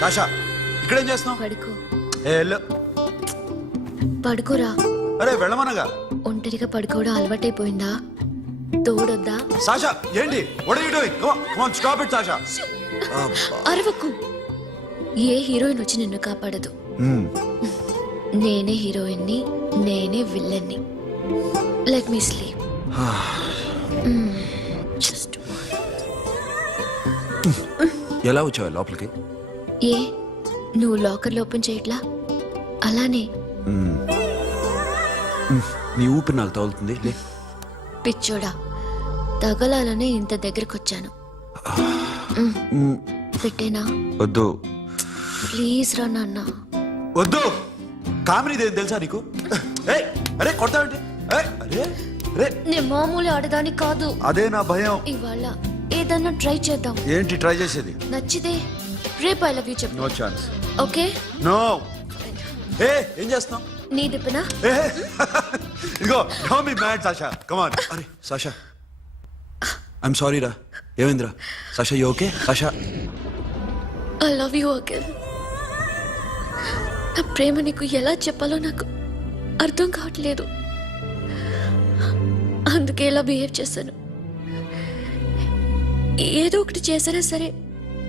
Sasha ఇక్కడేం చేస్తున్నావు? పడుకో. పడుకోరా. అరే వెళ్ళమనగా. ఒంటరిగా పడుకోవడం అలవాటైపోయిందా? తోడొద్దా? సాషా ఏంటి? What are you doing? Come on, stop it, Sasha. అరవకు. ఏ హీరోయిన్ వచ్చి నిన్ను కాపాడదు. నేనే హీరోయిన్ని, నేనే విల్లన్ని. Let me sleep. జస్ట్ ఎలా వచ్చావు లోపలికి? ఏ నువ్వు లాకర్లో ఓపెన్ చేయట్లా? అలానే. నీ ఊపిరి నాకు తగులుతుంది. పిచ్చోడా, తగలాలనే ఇంత దగ్గరకు వచ్చాను. పెట్టేనా? వద్దు ప్లీజ్ రా నాన్న. వద్దు. కామినీది తెలుసా నీకు? అరే కొడతావండి. నేను మామూలు ఆడదాని కాదు. అదే నా భయం. ఇవాళ ఏదన్నా ట్రై చేద్దాం. ఏంటి ట్రై చేసేది? నచ్చితే రేపు ఐ లవ్ యూ చెప్పు. No chance. ఓకే? నో. ఏం చేస్తున్నావు? నీ దిప్పునా? ఇదిగో don't be mad Sasha. Come on. అరే సాషా ఐఎమ్ సారీ రా. ఏమైందిరా? Sasha you okay? Sasha I love you again. నా ప్రేమ నీకు ఎలా చెప్పాలో నాకు అర్థం కావట్లేదు. అందుకే ఇలా బిహేవ్ చేశాను. ఏదో ఒకటి చేసినా సరే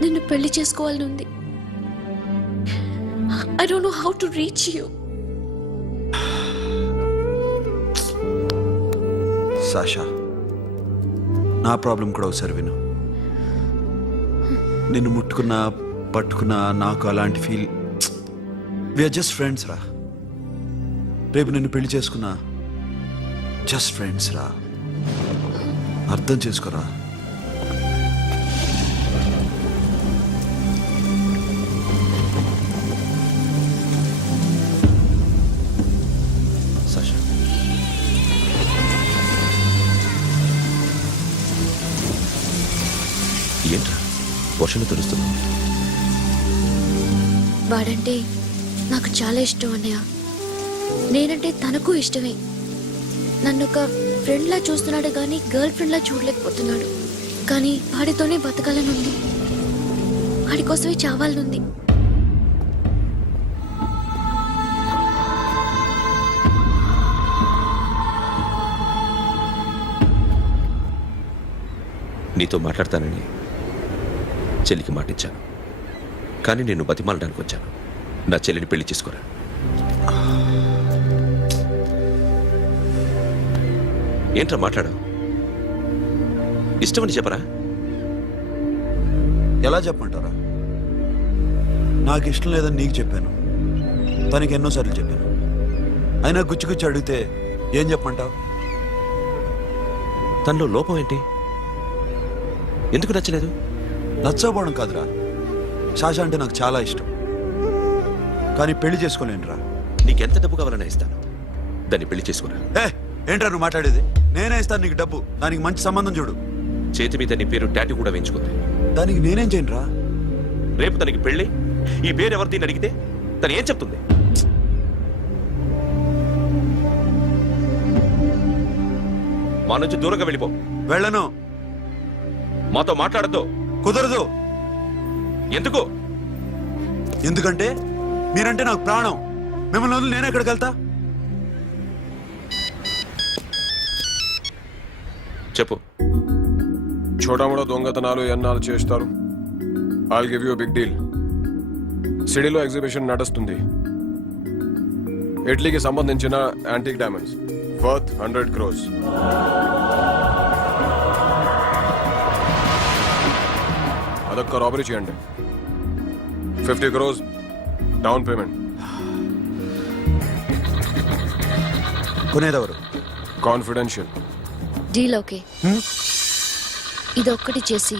నిన్ను పెళ్లి చేసుకోవాలని ఉంది. I don't know how to reach you. Sasha నా ప్రాబ్లం కూడా ఒకసారి విను. నిన్ను ముట్టుకున్నా పట్టుకున్నా నాకు అలాంటి ఫీల్. వీఆర్ జస్ట్ ఫ్రెండ్స్ రా. రేపు నిన్ను పెళ్లి చేసుకున్నా జస్ట్ ఫ్రెండ్స్ రా. అర్థం చేసుకోరా. సాషా ఏంట్రా వర్షంలో తెలుస్తున్నావు? వాడంటే నాకు చాలా ఇష్టం అన్నయ్య. నేనంటే తనకు ఇష్టమే. నన్ను ఒక ఫ్రెండ్లా చూస్తున్నాడు కానీ గర్ల్ ఫ్రెండ్లా చూడలేకపోతున్నాడు. కానీ వాడితోనే బతకాలని ఉంది. వాడి కోసమే చావాలనుంది. నీతో మాట్లాడతానని చెల్లికి మాటిచ్చాను, కానీ నేను బతిమాలడానికి వచ్చాను. నా చెల్లిని పెళ్లి చేసుకోరా. ఏంట్రా మాట్లాడావు? ఇష్టమని చెప్పరా? ఎలా చెప్పమంటారా? నాకు ఇష్టం లేదని నీకు చెప్పాను, తనకి ఎన్నోసార్లు చెప్పాను. అయినా గుచ్చి గుచ్చి అడిగితే ఏం చెప్పమంటావు? తనలో లోపం ఏంటి? ఎందుకు నచ్చలేదు? నచ్చకపోవడం కాదురా, సాషా అంటే నాకు చాలా ఇష్టం, కానీ పెళ్లి చేసుకోలేనురా. నీకెంత డబ్బు కావాలన్నా ఇస్తాను, దాన్ని పెళ్లి చేసుకోరా. ఏంట్రా నువ్వు మాట్లాడేది? నేనే ఇస్తాను నీకు డబ్బు, దానికి మంచి సంబంధం చూడు. చేతి మీద నీ పేరు టాటూ కూడా వేయించుకుంది. దానికి నేనేం చేయనురా? రేపు తనకి పెళ్లి ఈ పేరు ఎవరిది అడిగితే తను ఏం చెప్తుంది? మా నుంచి దూరంగా వెళ్ళిపో. వెళ్ళను. మాతో మాట్లాడద్దు. కుదరదు. ఎందుకు? ఎందుకంటే మీరంటే నాకు ప్రాణం. మిమ్మల్ని వదిలి నేను ఎక్కడికి వెళ్తా? చెప్పు. చోటామోటా దొంగతనాలు ఎన్నాళ్ళు చేస్తారు? I'll give you big deal. సిటీలో ఎగ్జిబిషన్ నడుస్తుంది. ఇటలీకి సంబంధించిన యాంటిక్ డైమండ్స్ వర్త్ 100 crores. అదొక్క రాబరీ చేయండి. 50 crores డౌన్ పేమెంట్. కొనేదెవరు? కాన్ఫిడెన్షియల్. Deal okay. ఇదొక్కటి చేసి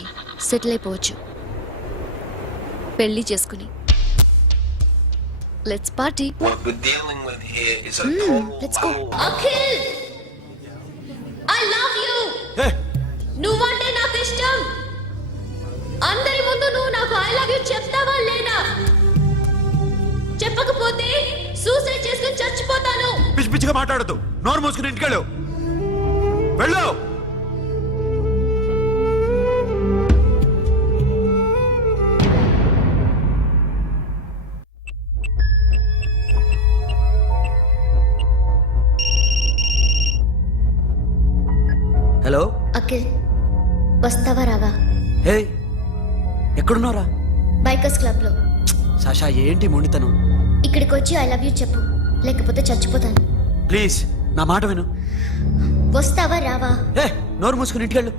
సెటిల్ అయిపోవచ్చు. పెళ్లి చేసుకుని let's party. What we're dealing with here is a total let's go. Akhil, I love you. నువ్వంటే నాకు ఇష్టం. అందరి ముందు నువ్వు నాకు ఐ లవ్ యు చెప్తావా లేదా? చెప్పకపోతే సూసైడ్ చేసుకుని చచ్చిపోతాను. పిచ్చి పిచ్చిగా మాట్లాడద్దు. నోరు మూసుకుని ఇంటికి వెళ్ళు. వెళ్ళు. హలో అఖిల్ వస్తావా రావా? హే ఎక్కడున్నారా? బైకర్స్ క్లబ్ లో. సాషా ఏంటి మొండితనం? ఇక్కడికి వచ్చి ఐ లవ్ యూ చెప్పు, లేకపోతే చచ్చిపోతాను. ప్లీజ్ నా మాట విను. వస్తావా రావా? హే నోరు మూసుకుని ఇంటికెళ్ళు.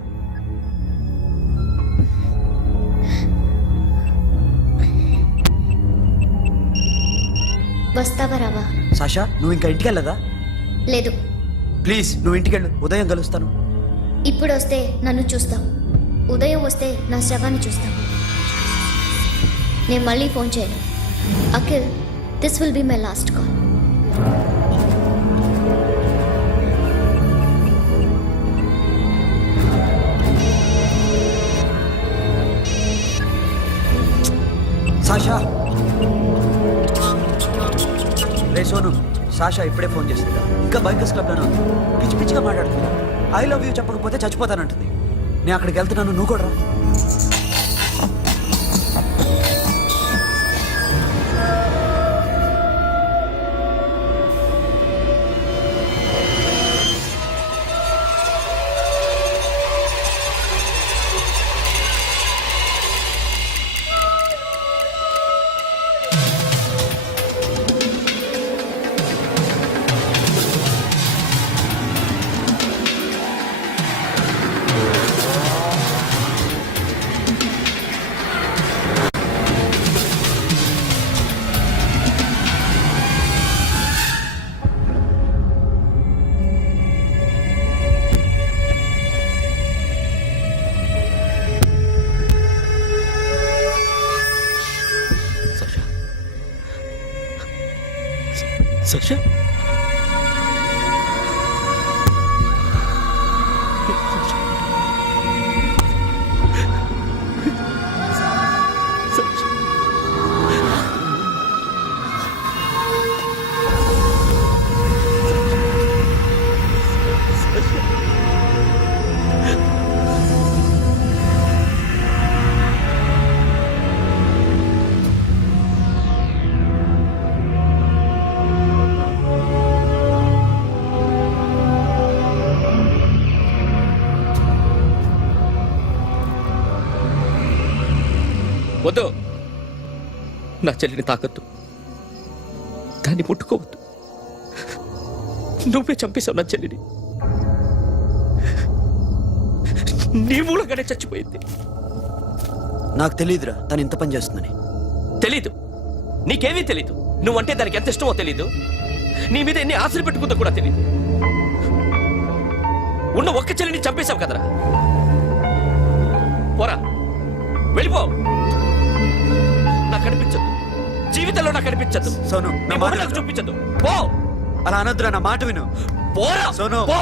వస్తావా రావా? సాషా నువ్వు ఇంకా ఇంటికెళ్ళదా? లేదు. ప్లీజ్ నువ్వు ఇంటికెళ్ళు, ఉదయం కలుస్తాను. ఇప్పుడు వస్తే నన్ను చూస్తాం, ఉదయం వస్తే నా శవాన్ని చూస్తాం. నేను మళ్ళీ ఫోన్ చేయను. Akhil, this will be my last call. Sasha ray Sonu, Sasha ఇప్పుడే ఫోన్ చేసిందా? ఇంకా బైకర్స్ క్లబ్లోనే ఉంది. పిచ్చి పిచ్చిగా మాట్లాడుతుంది. ఐ లవ్ యూ చెప్పకపోతే చచ్చిపోతానంటుంది. నేను అక్కడికి వెళ్తున్నాను, నువ్వు కూడా రా. సక్ష వద్దు, నా చెల్లిని తాకద్దు, దాన్ని ముట్టుకోవద్దు. నువ్వే చంపేశావు నా చెల్లిని. నీ మూలంగానే చచ్చిపోయింది. నాకు తెలియదురా తను ఇంత పని చేస్తుందని. తెలీదు, నీకేమీ తెలీదు. నువ్వంటే దానికి ఎంత ఇష్టమో తెలీదు. నీ మీద ఎన్ని ఆశలు పెట్టుకుందో కూడా తెలీదు. ఉన్న ఒక్క చెల్లిని చంపేశావు కదరా. పోరా, వెళ్ళిపో. నాకు కనిపించదు, జీవితంలో నాకు కనిపించదు. సోను నా మాట విను. చూపించదు. పో. అలా అనొద్దురా, నా మాట విను. పోరా సోను. పో.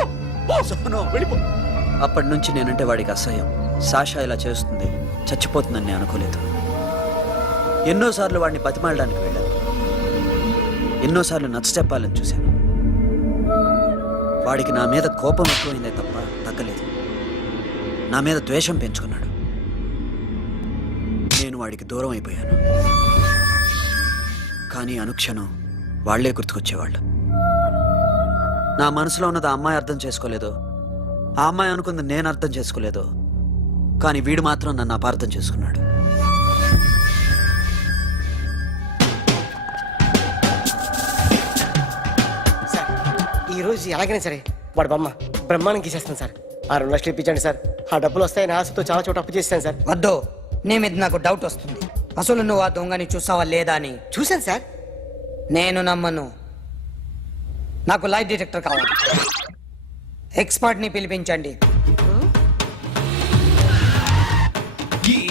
పో. సోను వెళ్ళిపో. అప్పటి నుంచి నేనంటే వాడికి అసహ్యం. సాషా ఇలా చేస్తుంది, చచ్చిపోతుందని నేను అనుకోలేదు. ఎన్నోసార్లు వాడిని బతిమాలడానికి వెళ్ళాను, ఎన్నోసార్లు నచ్చ చెప్పాలని చూశాను. వాడికి నా మీద కోపం ఎక్కువైందే తప్ప తగ్గలేదు. నా మీద ద్వేషం పెంచుకున్నాడు. నేను వాడికి దూరం అయిపోయాను. కానీ అనుక్షణం వాళ్లే గుర్తుకొచ్చేవాళ్ళు. నా మనసులో ఉన్నది ఆ అమ్మాయి అర్థం చేసుకోలేదో, ఆ అమ్మాయి అనుకుంది నేను అర్థం చేసుకోలేదో, కానీ వీడు మాత్రం నన్ను అపార్థం చేసుకున్నాడు. సార్ ఈరోజు ఎలాగైనా సరే వాడు బొమ్మ బ్రహ్మాండం గీసేస్తాను సార్. ఆ 2 లక్షలు ఇప్పించండి సార్. ఆ డబ్బులు వస్తాయని ఆశతో చాలా చోట అప్పు చేస్తాను సార్. వద్దు, నీ మీద నాకు డౌట్ వస్తుంది. అసలు నువ్వు ఆ దొంగని చూసావా లేదా అని. చూశాను సార్. నేను నమ్మను. నాకు లైట్ డిటెక్టర్ కావాలి. ఎక్స్పర్ట్ ని పిలిపించండి.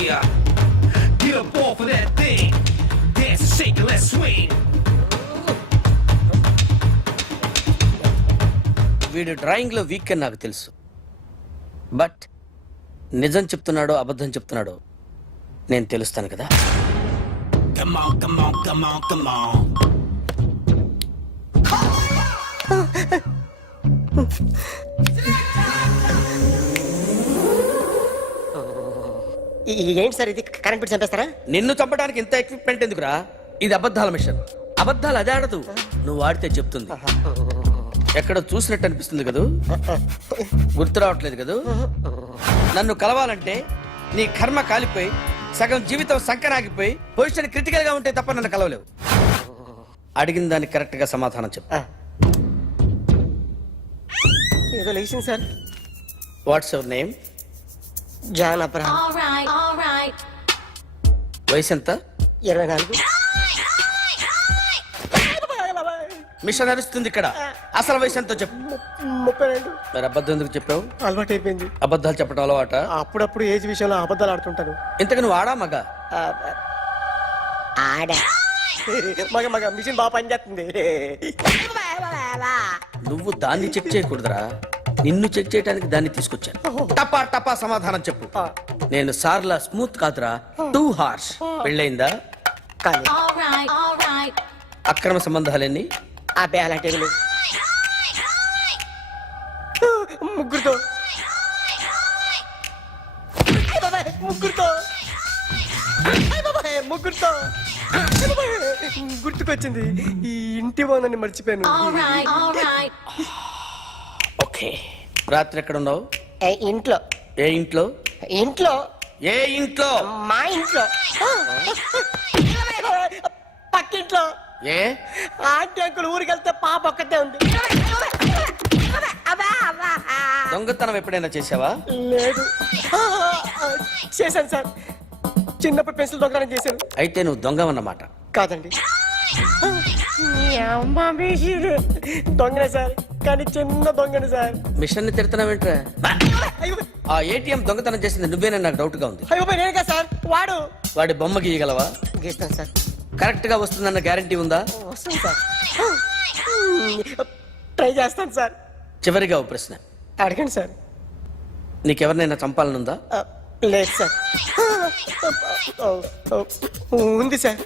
Yeah, get up off of that thing. Dance and shake and let's swing. వీడు డ్రాయింగ్లో వీక్ అని నాకు తెలుసు. బట్ నిజం చెప్తున్నాడో అబద్ధం చెప్తున్నాడో నేను తెలుస్తాను కదా. Come on, come on, come on, come on. ఏంటి సార్ ఇది? కరెంట్ బిల్ చంపేస్తారా? నిన్ను చంపడానికి ఇంత ఎక్విప్మెంట్ ఎందుకురా? ఇది అబద్ధాల మిషన్. అబద్ధాలు అదే ఆడదు, నువ్వు ఆడితే చెప్తుంది. ఎక్కడ చూసినట్టు అనిపిస్తుంది కదూ? గుర్తు రావట్లేదు కదూ? నన్ను కలవాలంటే నీ కర్మ కాలిపోయి సగం జీవితం సంకరాగిపోయి పొజిషన్ క్రిటికల్ గా ఉంటే తప్ప నన్ను కలవలేవు. అడిగిన దానికి కరెక్ట్ గా సమాధానం చెప్పు. ఏదో లేచింది sir. What's your name? John Abraham. వయసు ఎంత? 24. మిషన్ నడుస్తుంది ఇక్కడ. అసలు వయసు ఎంతో చెప్పు. 32. మరి అబద్ధం ఎందుకు చెప్పావు? అలవాటు అయిపోయింది. అబద్ధాలు చెప్పడం అలవాట? అప్పుడప్పుడు ఏజ్ విషయంలో అబద్ధాలు ఆడుతుంటాను. ఇంతకు నువ్వు ఆడా మగ? ఆడా. మగ మగ మిషన్ బాగా పనిచేస్తుంది. నువ్వు దాన్ని చెక్ చేయకూడదురా, నిన్ను చెక్ చేయడానికి దాన్ని తీసుకొచ్చాను. టపా టపా సమాధానం చెప్పు. నేను సార్లా స్మూత్ కాదురా, టూ హార్ష్. పెళ్ళయిందా? కానీ అక్రమ సంబంధాలన్నీ? అబ్బే అలాంటి ముగ్గురుతో ముగ్గురుతో ముగ్గురుతో గుర్తుకొచ్చింది. ఈ ఇంటి బాగుందని మర్చిపోయాను. ఓకే. రాత్రి ఎక్కడ ఉన్నావు? ఇంట్లో. ఏ ఇంట్లో? ఇంట్లో. ఏ ఇంట్లో? మా ఇంట్లో. పక్కింట్లో. ఏ ఆంటీ అంకుల్ ఊరికి వెళ్తే పాప ఒక్కతే ఉంది. దొంగతనం ఎప్పుడైనా చేసావా? లేదు. చేశాను సార్. చిన్నప్పుడు పెన్సిల్ దొంగతనం చేశాను. అయితే నువ్వు దొంగవన్నమాట. కాదండి, దొంగనే సార్, కానీ చిన్న దొంగని సార్. మిషన్ ని తిడుతున్నావేంట్రా? ఆ ఏటీఎం దొంగతనం చేసింది నువ్వేనని నాకు డౌట్ గా ఉంది. అయ్యో నేనే కదా సార్. వాడి బొమ్మ గీయగలవా? గీస్తాను సార్. కరెక్ట్ గా వస్తుందన్న గ్యారంటీ ఉందా? వస్తాను సార్. ట్రై చేస్తాను సార్. చివరిగా ఓ ప్రశ్న అడగండి సార్. నీకెవరినైనా చంపాలనుందా? లేదు సార్. ఉంది సార్.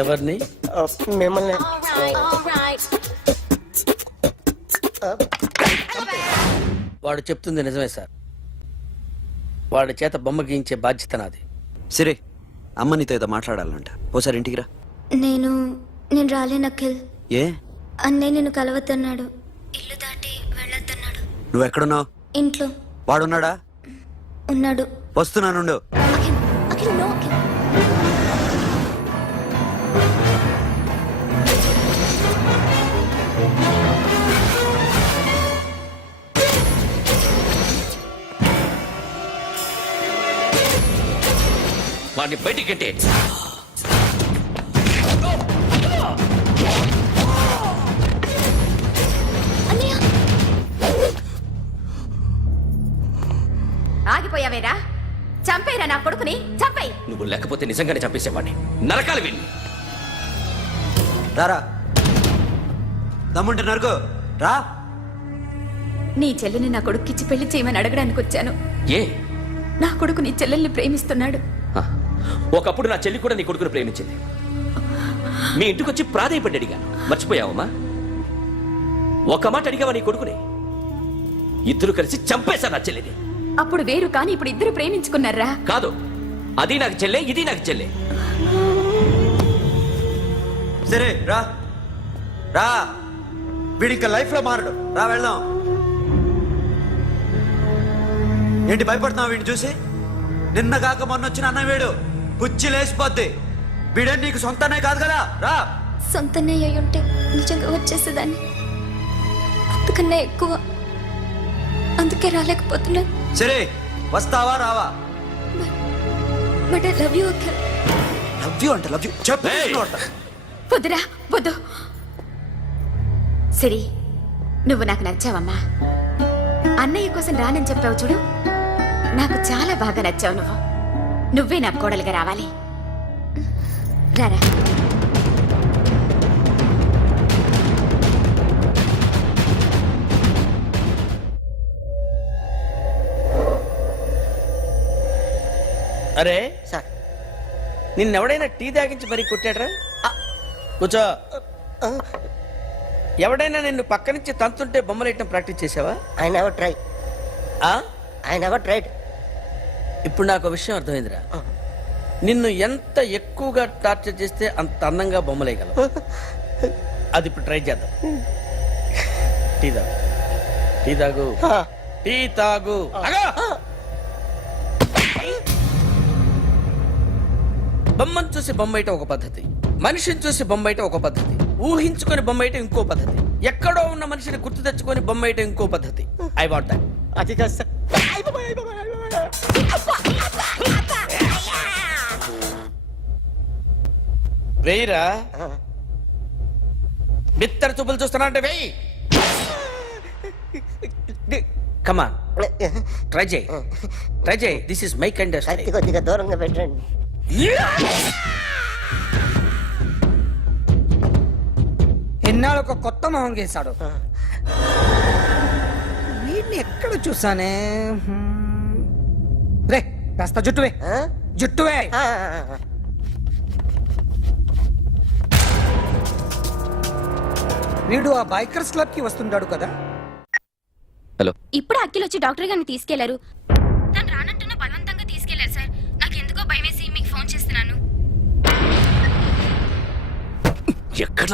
ఎవరిని? మిమ్మల్ని. వాడు చెప్తుంది నిజమే సార్. వాడి చేత బొమ్మ గీయించే బాధ్యత నాది. సరే, అమ్మ నీతో ఏదో మాట్లాడాలంట. ఓసారి ఇంటికి రా. నేను రాలేను అఖిల్. ఏ? అన్నయ్య నిన్ను కలవద్దన్నాడు. ఇల్లు దాటి వెళ్ళొద్దన్నాడు. నువ్వు ఎక్కడున్నావు? ఇంట్లో వాడున్నాడా? ఉన్నాడు. వస్తున్నానుండు. అఖిల్, అఖిల్, నో అఖిల్. వాడిని బయటికి గెట్టే. అన్నయ్య, ఆగిపోయావేరా? చంపేరా నా కొడుకుని, చంపేయ్. నువ్వు లేకపోతే నిజంగానే చంపేసేవాడిని. నరకాలి వీణ్ణి. రారా, దమ్ముంటే నరుకు రా. నీ చెల్లిని నా కొడుక్కిచ్చి పెళ్లి చేయమని అడగడానికి వచ్చాను. ఏ? నా కొడుకు నీ చెల్లెల్ని ప్రేమిస్తున్నాడు. ఆ, ఒకప్పుడు నా చెల్లి కూడా నీ కొడుకును ప్రేమించింది. మీ ఇంటికి వచ్చి ప్రాధేయపడి అడిగాను. మర్చిపోయావమ్మా? ఒక మాట అడిగావా నీ కొడుకుని? ఇద్దరు కలిసి చంపేశారు నా చెల్లిని. అప్పుడు వేరు, కానీ ఇప్పుడు ఇద్దరు ప్రేమించుకున్నారా? కాదు, అది నాకు చెల్లె, ఇది నాకు చెల్లె. సరే రా రా, వీడి ఇంకా లైఫ్ లో మారడు. రా వెళ్దాం. ఏంటి భయపడుతున్నావు వీడిని చూసి? నిన్న కాక మొన్న వచ్చిన అన్న వీడు పుచ్చి లేసిపోద్ది. వీడే నీకు సొంతనే కాదు కదా. రా. సొంతనే అయి ఉంటే నిజంగా వచ్చేసేదాన్ని. అంతకన్నా ఎక్కువ. అందుకే రాలేకపోతున్నాను. సరే, వస్తావా రావా? But I love you Akhil. Love you అంటే లవ్ యూ చెప్పు. వద్దురా, వద్దు. సిరి, నువ్వు నాకు నచ్చావమ్మా. అన్నయ్య కోసం రానని చెప్పావు చూడు, నాకు చాలా బాగా నచ్చావు. నువ్వే నా కోడలుగా రావాలి. రారా. అరే సార్, నిన్నెవడైనా టీ తాగించి మరీ కొట్టాడ్రా? కూర్చో. ఎవడైనా నిన్ను పక్క నుంచి తంతుంటే బొమ్మలేయటం ప్రాక్టీస్ చేసావా? I never try. ఆ? I never tried. ఇప్పుడు నాకు విషయం అర్థమైందిరా. నిన్ను ఎంత ఎక్కువగా టార్చర్ చేస్తే అంత అందంగా బొమ్మలేయగలవు. అది ఇప్పుడు ట్రై చేద్దాం. టీ తాగు టీ తాగు టీ తాగు ఆగు! బొమ్మను చూసి బొమ్మయిట ఒక పద్ధతి, మనిషిని చూసి బొమ్మయిట ఒక పద్ధతి, ఊహించుకొని బొమ్మయిట ఇంకో పద్ధతి, ఎక్కడో ఉన్న మనిషిని గుర్తు తెచ్చుకొని బొమ్మయిట ఇంకో పద్ధతి. I want that. అది కాదు సార్. వెయ్యిరా, బిత్తర చూపులు చూస్తున్నా అంటే వెయ్యి. కమాన్, ట్రై చేయి, ట్రై చేయి. This is my kind of కత్తి కొద్దిగా దూరంగా పెట్టండి. ఎన్నాళ్ళు ఒక కొత్త మొహం గీశాడు. వీడిని ఎక్కడ చూసానే? రే కాస్త జుట్టువే, జుట్టువే. వీడు ఆ బైకర్స్ క్లబ్ కి వస్తుంటాడు కదా. ఇప్పుడు అఖిల్ వచ్చి డాక్టర్ గారిని తీసుకెళ్లారు. తను రానంటున్న బలవంతంగా తీసుకెళ్లారు సార్. నాకు ఎందుకో భయం వేసి మీకు ఫోన్ చేస్తున్నాను. ఎక్కడ